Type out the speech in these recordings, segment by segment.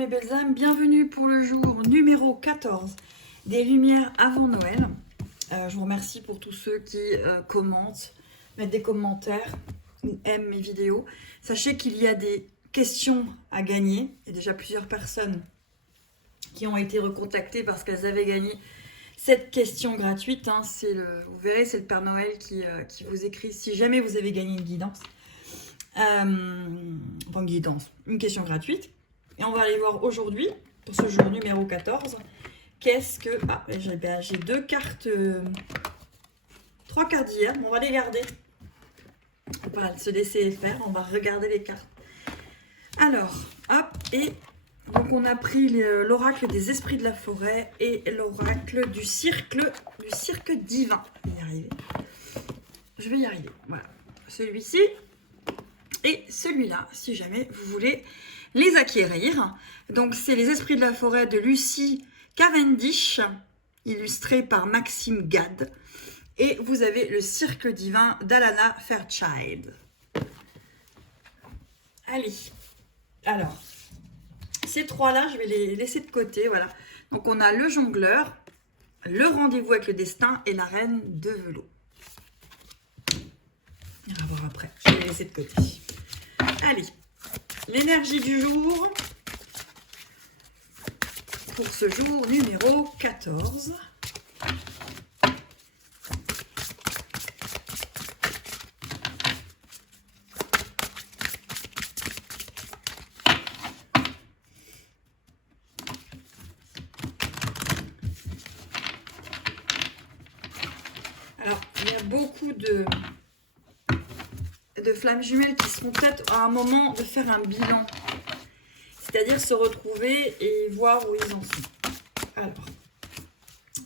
mes belles âmes, bienvenue pour le jour numéro 14 des Lumières avant Noël. Je vous remercie pour tous ceux qui commentent, mettent des commentaires ou aiment mes vidéos. Sachez qu'il y a des questions à gagner. Il y a déjà plusieurs personnes qui ont été recontactées parce qu'elles avaient gagné cette question gratuite. Vous verrez, c'est le Père Noël qui vous écrit si jamais vous avez gagné une guidance. Une question gratuite. Et on va aller voir aujourd'hui, pour ce jour numéro 14, qu'est-ce que... Ah, j'ai deux cartes, 3 cartes d'hier, on va les garder. On va pas se laisser faire, on va regarder les cartes. Alors, hop, et donc on a pris l'oracle des esprits de la forêt et l'oracle du cirque divin. Je vais y arriver, voilà. Celui-ci et celui-là, si jamais vous voulez les acquérir. Donc, c'est les esprits de la forêt de Lucy Cavendish, illustré par Maxime Gad. Et vous avez le cirque divin d'Alana Fairchild. Allez, alors, ces trois-là, je vais les laisser de côté, voilà. Donc, on a le jongleur, le rendez-vous avec le destin et la reine de velours. On va voir après, je vais les laisser de côté. Allez, l'énergie du jour pour ce jour numéro 14. Alors, il y a beaucoup de flammes jumelles qui seront peut-être à un moment de faire un bilan. C'est-à-dire se retrouver et voir où ils en sont. Alors,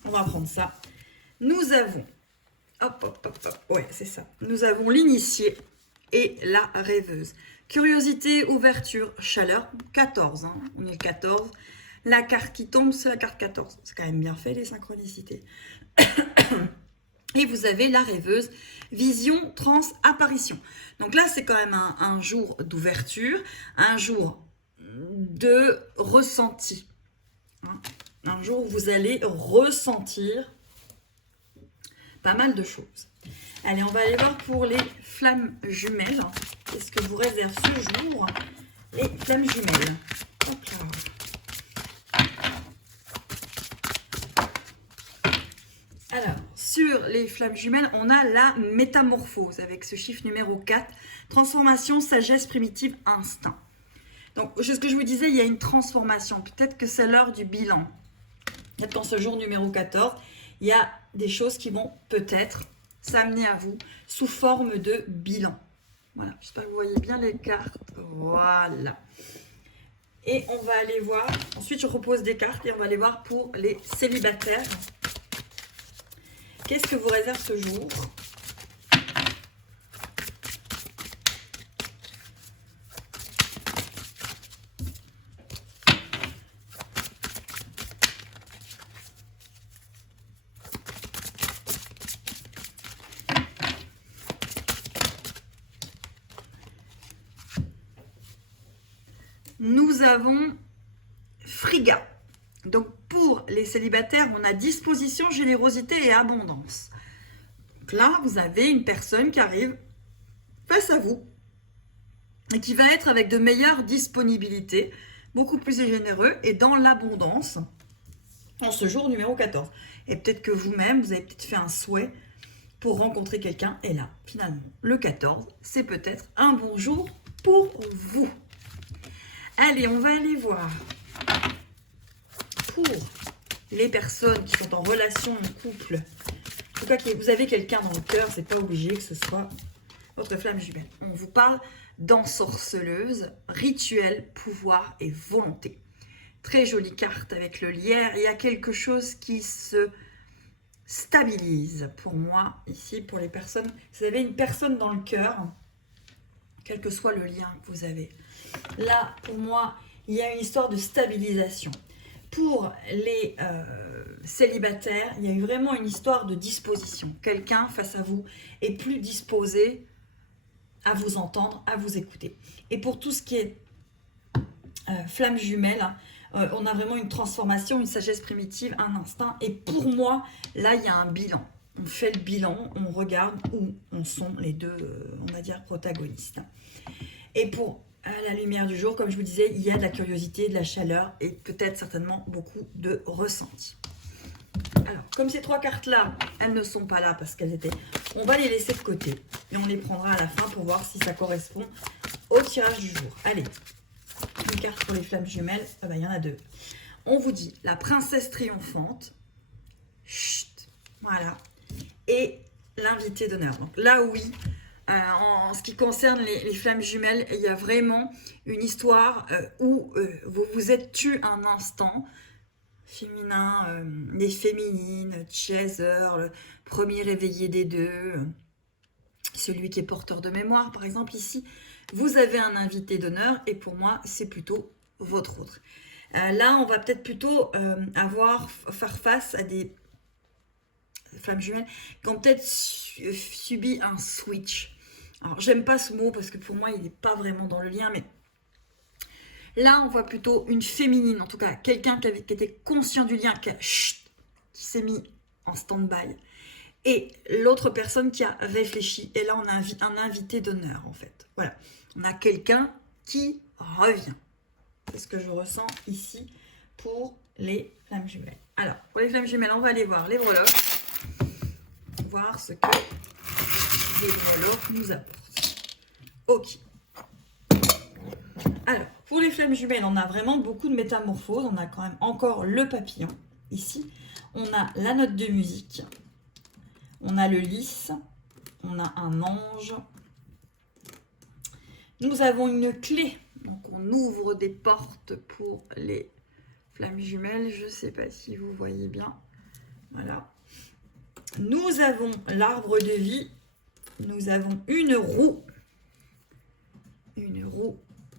on va prendre ça. Nous avons, ouais, c'est ça. Nous avons l'initié et la rêveuse. Curiosité, ouverture, chaleur, 14. On est le 14. La carte qui tombe, c'est la carte 14. C'est quand même bien fait, les synchronicités. Et vous avez la rêveuse, vision, trans, apparition. Donc là, c'est quand même un jour d'ouverture, un jour de ressenti. Un jour où vous allez ressentir pas mal de choses. Allez, on va aller voir pour les flammes jumelles. Qu'est-ce que vous réserve ce jour, les flammes jumelles? Hop là. Alors, sur les flammes jumelles, on a la métamorphose avec ce chiffre numéro 4. Transformation, sagesse, primitive, instinct. Donc, ce que je vous disais, il y a une transformation. Peut-être que c'est l'heure du bilan. Peut-être qu'en ce jour numéro 14, il y a des choses qui vont peut-être s'amener à vous sous forme de bilan. Voilà, j'espère que vous voyez bien les cartes. Voilà. Et on va aller voir, ensuite je repose des cartes et on va aller voir pour les célibataires. Qu'est-ce que vous réserve ce jour? Nous avons Friga. Donc, pour les célibataires, on a disposition, générosité et abondance. Donc là, vous avez une personne qui arrive face à vous et qui va être avec de meilleures disponibilités, beaucoup plus généreux et dans l'abondance en ce jour numéro 14. Et peut-être que vous-même, vous avez peut-être fait un souhait pour rencontrer quelqu'un. Et là, finalement, le 14, c'est peut-être un bon jour pour vous. Allez, on va aller voir pour les personnes qui sont en relation, en couple. En tout cas, vous avez quelqu'un dans le cœur, c'est pas obligé que ce soit votre flamme jumelle. On vous parle d'ensorceleuse, rituel, pouvoir et volonté. Très jolie carte avec le lierre. Il y a quelque chose qui se stabilise pour moi ici, pour les personnes. Vous avez une personne dans le cœur, quel que soit le lien que vous avez. Là, pour moi, il y a une histoire de stabilisation. Pour les célibataires, il y a eu vraiment une histoire de disposition. Quelqu'un face à vous est plus disposé à vous entendre, à vous écouter. Et pour tout ce qui est flamme jumelle, on a vraiment une transformation, une sagesse primitive, un instinct. Et pour moi, là, il y a un bilan. On fait le bilan, on regarde où on sont les deux, on va dire, protagonistes. Et pour la lumière du jour, comme je vous disais, il y a de la curiosité, de la chaleur et peut-être certainement beaucoup de ressenti. Alors, comme ces trois cartes-là, elles ne sont pas là parce qu'elles étaient... On va les laisser de côté et on les prendra à la fin pour voir si ça correspond au tirage du jour. Allez, une carte pour les flammes jumelles. Ah ben, il y en a deux. On vous dit la princesse triomphante. Chut, voilà. Et l'invité d'honneur. Donc là, oui, en ce qui concerne les flammes jumelles, il y a vraiment une histoire où vous vous êtes tu un instant féminin, les féminines, Chaser, le premier réveillé des deux, celui qui est porteur de mémoire, par exemple, ici, vous avez un invité d'honneur et pour moi, c'est plutôt votre autre. Là, on va peut-être plutôt faire face à des flammes jumelles qui ont peut-être subi un switch. Alors, j'aime pas ce mot parce que pour moi, il n'est pas vraiment dans le lien, mais là, on voit plutôt une féminine, en tout cas, quelqu'un qui était conscient du lien, qui s'est mis en stand-by. Et l'autre personne qui a réfléchi. Et là, on a un invité d'honneur, en fait. Voilà. On a quelqu'un qui revient. C'est ce que je ressens ici pour les flammes jumelles. Alors, pour les flammes jumelles, on va aller voir les breloques. Voir ce que les breloques nous apportent. Ok. Alors, pour les flammes jumelles, on a vraiment beaucoup de métamorphoses. On a quand même encore le papillon, ici. On a la note de musique. On a le lys. On a un ange. Nous avons une clé. Donc, on ouvre des portes pour les flammes jumelles. Je ne sais pas si vous voyez bien. Voilà. Nous avons l'arbre de vie. Nous avons une roue. Une roue.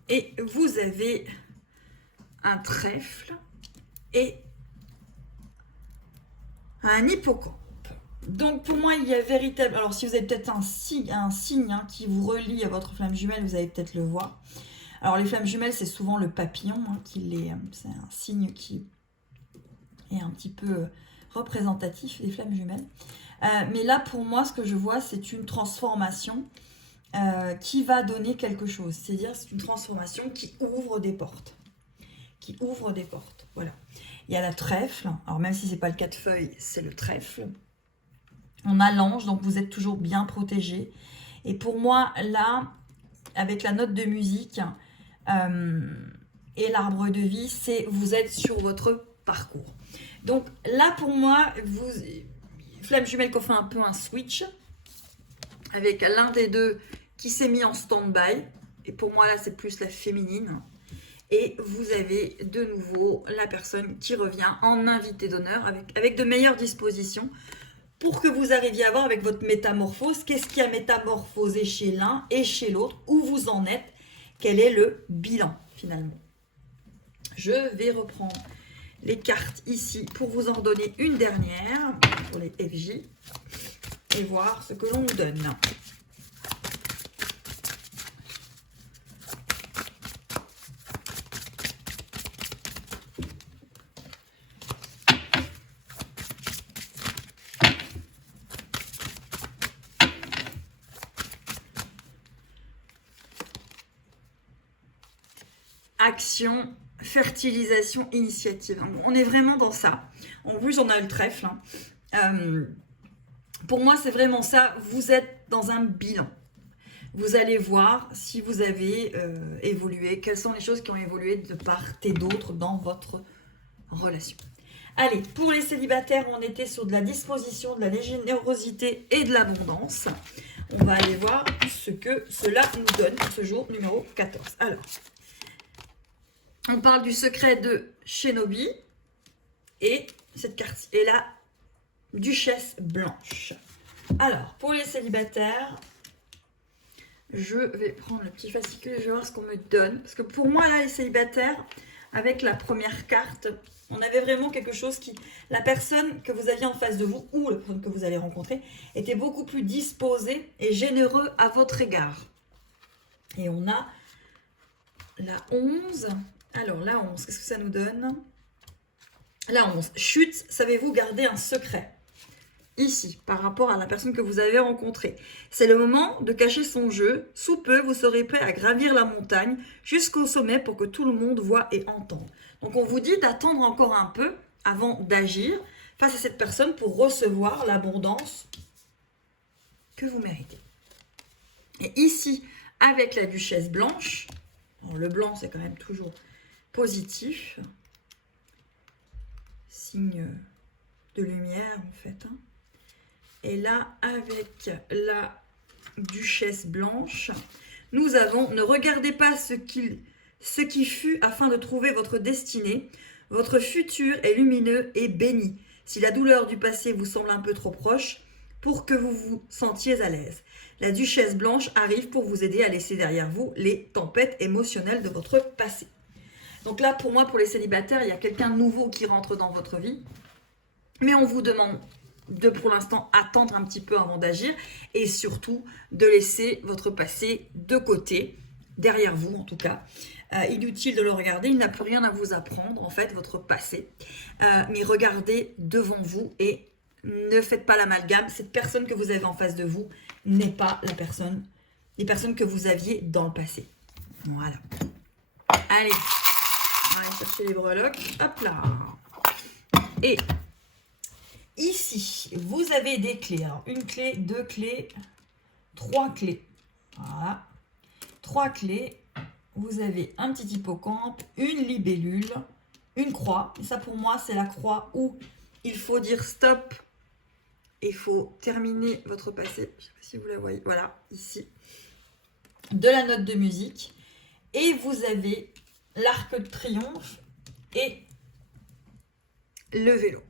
Et vous avez un trèfle et un hippocampe. Donc pour moi, il y a véritable... Alors si vous avez peut-être un signe qui vous relie à votre flamme jumelle, vous allez peut-être le voir. Alors les flammes jumelles, c'est souvent le papillon, c'est un signe qui est un petit peu représentatif des flammes jumelles. Mais là, pour moi, ce que je vois, c'est une transformation qui va donner quelque chose. C'est-à-dire, c'est une transformation qui ouvre des portes. Qui ouvre des portes, voilà. Il y a la trèfle. Alors, même si ce n'est pas le 4 feuilles, c'est le trèfle. On a l'ange, donc vous êtes toujours bien protégé. Et pour moi, là, avec la note de musique et l'arbre de vie, c'est vous êtes sur votre parcours. Donc là, pour moi, flamme jumelle qu'on fait un peu un switch avec l'un des deux qui s'est mis en stand-by. Et pour moi, là, c'est plus la féminine. Et vous avez de nouveau la personne qui revient en invité d'honneur avec de meilleures dispositions pour que vous arriviez à voir avec votre métamorphose, qu'est-ce qui a métamorphosé chez l'un et chez l'autre, où vous en êtes, quel est le bilan finalement. Je vais reprendre les cartes ici pour vous en donner une dernière pour les FJ et voir ce que l'on nous donne. Action, fertilisation, initiative. On est vraiment dans ça. En plus, on a le trèfle. Pour moi, c'est vraiment ça. Vous êtes dans un bilan. Vous allez voir si vous avez évolué, quelles sont les choses qui ont évolué de part et d'autre dans votre relation. Allez, pour les célibataires, on était sur de la disposition, de la générosité et de l'abondance. On va aller voir ce que cela nous donne pour ce jour numéro 14. Alors, on parle du secret de Shinobi et cette carte est la Duchesse Blanche. Alors, pour les célibataires, je vais prendre le petit fascicule et je vais voir ce qu'on me donne. Parce que pour moi, là, les célibataires, avec la première carte, on avait vraiment quelque chose qui... La personne que vous aviez en face de vous, ou la personne que vous allez rencontrer, était beaucoup plus disposée et généreux à votre égard. Et on a la 11... Alors, la 11, qu'est-ce que ça nous donne? La 11, chute, savez-vous garder un secret? Ici, par rapport à la personne que vous avez rencontrée. C'est le moment de cacher son jeu. Sous peu, vous serez prêt à gravir la montagne jusqu'au sommet pour que tout le monde voit et entende. Donc, on vous dit d'attendre encore un peu avant d'agir face à cette personne pour recevoir l'abondance que vous méritez. Et ici, avec la duchesse blanche, alors le blanc, c'est quand même toujours positif, signe de lumière en fait. Et là, avec la duchesse blanche, nous avons « Ne regardez pas ce qui fut afin de trouver votre destinée. Votre futur est lumineux et béni. Si la douleur du passé vous semble un peu trop proche, pour que vous vous sentiez à l'aise. La duchesse blanche arrive pour vous aider à laisser derrière vous les tempêtes émotionnelles de votre passé. » Donc là, pour moi, pour les célibataires, il y a quelqu'un de nouveau qui rentre dans votre vie. Mais on vous demande de, pour l'instant, attendre un petit peu avant d'agir. Et surtout, de laisser votre passé de côté, derrière vous en tout cas. Inutile de le regarder, il n'a plus rien à vous apprendre, en fait, votre passé. Mais regardez devant vous et ne faites pas l'amalgame. Cette personne que vous avez en face de vous n'est pas les personnes que vous aviez dans le passé. Voilà. Allez. On va aller chercher les breloques. Hop là. Et ici, vous avez des clés. Alors, une clé, deux clés, trois clés. Voilà. Trois clés. Vous avez un petit hippocampe, une libellule, une croix. Et ça, pour moi, c'est la croix où il faut dire stop. Il faut terminer votre passé. Je ne sais pas si vous la voyez. Voilà, ici. De la note de musique. Et vous avez l'arc de triomphe et le vélo.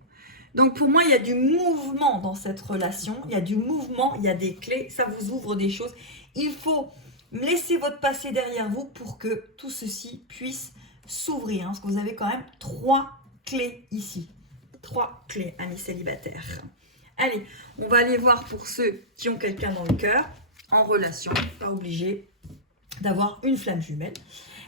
Donc pour moi, il y a du mouvement dans cette relation. Il y a du mouvement, il y a des clés. Ça vous ouvre des choses. Il faut laisser votre passé derrière vous pour que tout ceci puisse s'ouvrir. Parce que vous avez quand même 3 clés ici. 3 clés, amis célibataires. Allez, on va aller voir pour ceux qui ont quelqu'un dans le cœur, en relation. Pas obligé d'avoir une flamme jumelle.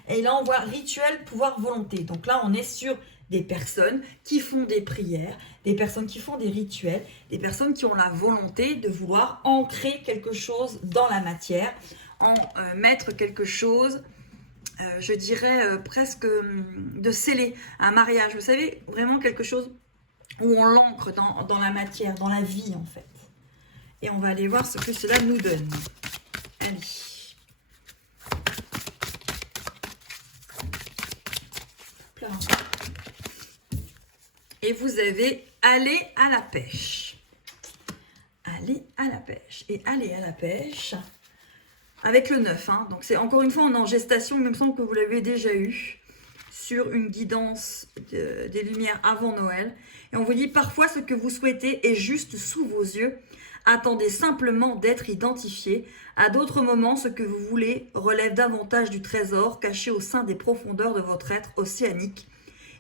Et là, on voit rituel, pouvoir, volonté. Donc là, on est sur des personnes qui font des prières, des personnes qui font des rituels, des personnes qui ont la volonté de vouloir ancrer quelque chose dans la matière, mettre quelque chose, je dirais presque de sceller un mariage. Vous savez, vraiment quelque chose où on l'ancre dans la matière, dans la vie en fait. Et on va aller voir ce que cela nous donne. Allez. Là. Et vous avez aller à la pêche. Aller à la pêche. Et aller à la pêche avec le 9. Hein. Donc c'est encore une fois, on est en gestation, il me semble que vous l'avez déjà eu, sur une guidance des lumières avant Noël. Et on vous dit, parfois ce que vous souhaitez est juste sous vos yeux. Attendez simplement d'être identifié. À d'autres moments, ce que vous voulez relève davantage du trésor caché au sein des profondeurs de votre être océanique.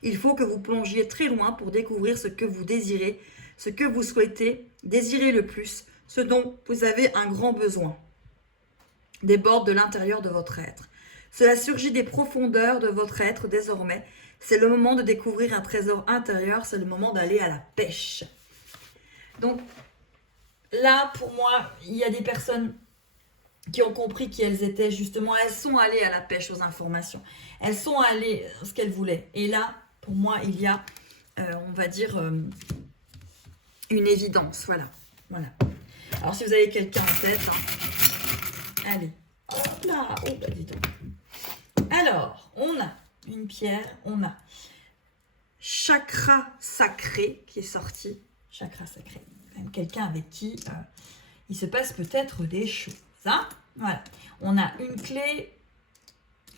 Il faut que vous plongiez très loin pour découvrir ce que vous désirez, ce que vous souhaitez, désirez le plus, ce dont vous avez un grand besoin. Déborde de l'intérieur de votre être. Cela surgit des profondeurs de votre être désormais. C'est le moment de découvrir un trésor intérieur, c'est le moment d'aller à la pêche. Donc, là, pour moi, il y a des personnes qui ont compris qui elles étaient, justement. Elles sont allées à la pêche aux informations. Elles sont allées à ce qu'elles voulaient. Et là, pour moi, il y a, on va dire, une évidence. Voilà. Alors, si vous avez quelqu'un en tête, hein, allez. Hop là. Oh, bah, dis donc. Alors, on a une pierre, on a chakra sacré qui est sorti. Chakra sacré. Même quelqu'un avec qui il se passe peut-être des choses. Hein, voilà. On a une clé,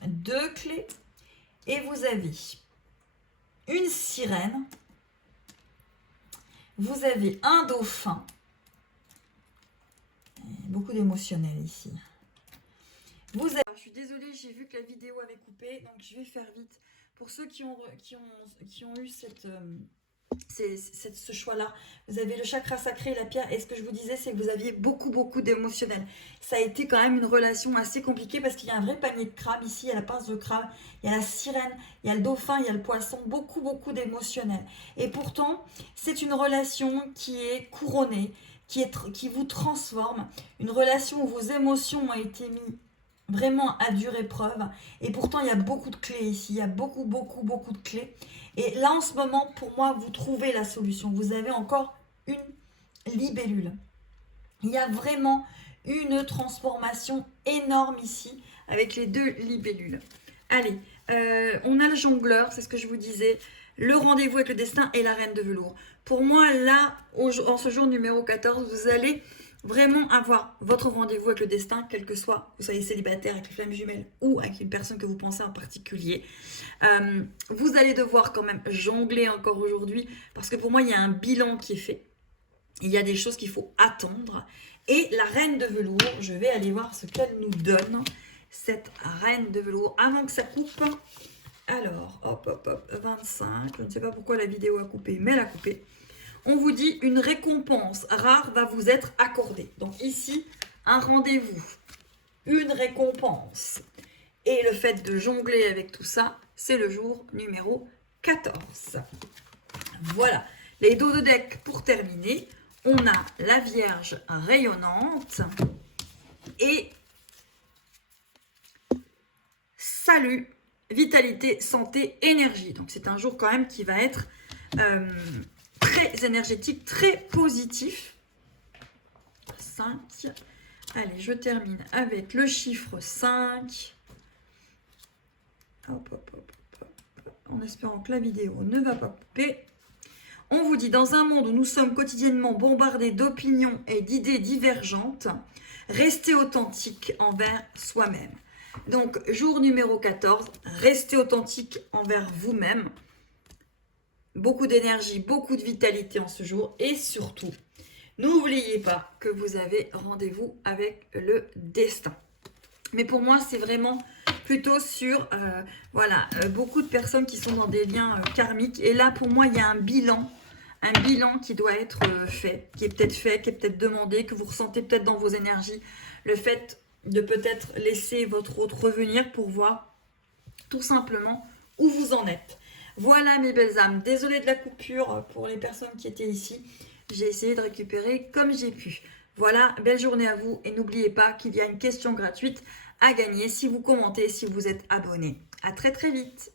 2 clés, et vous avez une sirène, vous avez un dauphin, beaucoup d'émotionnel ici. Vous avez... Je suis désolée, j'ai vu que la vidéo avait coupé, donc je vais faire vite. Pour ceux qui ont eu cette C'est ce choix-là. Vous avez le chakra sacré, la pierre. Et ce que je vous disais, c'est que vous aviez beaucoup d'émotionnel. Ça a été quand même une relation assez compliquée parce qu'il y a un vrai panier de crabes ici. Il y a la pince de crabe, il y a la sirène, il y a le dauphin, il y a le poisson. Beaucoup d'émotionnel. Et pourtant, c'est une relation qui est couronnée, qui vous transforme. Une relation où vos émotions ont été mises vraiment à dure épreuve. Et pourtant, il y a beaucoup de clés ici. Il y a beaucoup de clés. Et là, en ce moment, pour moi, vous trouvez la solution. Vous avez encore une libellule. Il y a vraiment une transformation énorme ici avec les 2 libellules. Allez, on a le jongleur, c'est ce que je vous disais. Le rendez-vous avec le destin et la reine de velours. Pour moi, là, en ce jour numéro 14, vous allez vraiment avoir votre rendez-vous avec le destin, quel que soit, vous soyez célibataire avec les flammes jumelles ou avec une personne que vous pensez en particulier. Vous allez devoir quand même jongler encore aujourd'hui parce que pour moi, il y a un bilan qui est fait. Il y a des choses qu'il faut attendre. Et la reine de velours, je vais aller voir ce qu'elle nous donne, cette reine de velours, avant que ça coupe. Alors, hop, 25. Je ne sais pas pourquoi la vidéo a coupé, mais elle a coupé. On vous dit une récompense rare va vous être accordée. Donc ici, un rendez-vous, une récompense. Et le fait de jongler avec tout ça, c'est le jour numéro 14. Voilà, les dos de deck pour terminer. On a la Vierge rayonnante et salut, vitalité, santé, énergie. Donc c'est un jour quand même qui va être très énergétique, très positif. 5. Allez, je termine avec le chiffre 5. Hop. En espérant que la vidéo ne va pas couper. On vous dit, dans un monde où nous sommes quotidiennement bombardés d'opinions et d'idées divergentes, restez authentique envers soi-même. Donc, jour numéro 14, restez authentique envers vous-même. Beaucoup d'énergie, beaucoup de vitalité en ce jour. Et surtout, n'oubliez pas que vous avez rendez-vous avec le destin. Mais pour moi, c'est vraiment plutôt sur, beaucoup de personnes qui sont dans des liens karmiques. Et là, pour moi, il y a un bilan qui doit être fait, qui est peut-être demandé, que vous ressentez peut-être dans vos énergies. Le fait de peut-être laisser votre hôte revenir pour voir tout simplement où vous en êtes. Voilà mes belles âmes, désolée de la coupure pour les personnes qui étaient ici. J'ai essayé de récupérer comme j'ai pu. Voilà, belle journée à vous et n'oubliez pas qu'il y a une question gratuite à gagner si vous commentez, si vous êtes abonné. À très vite.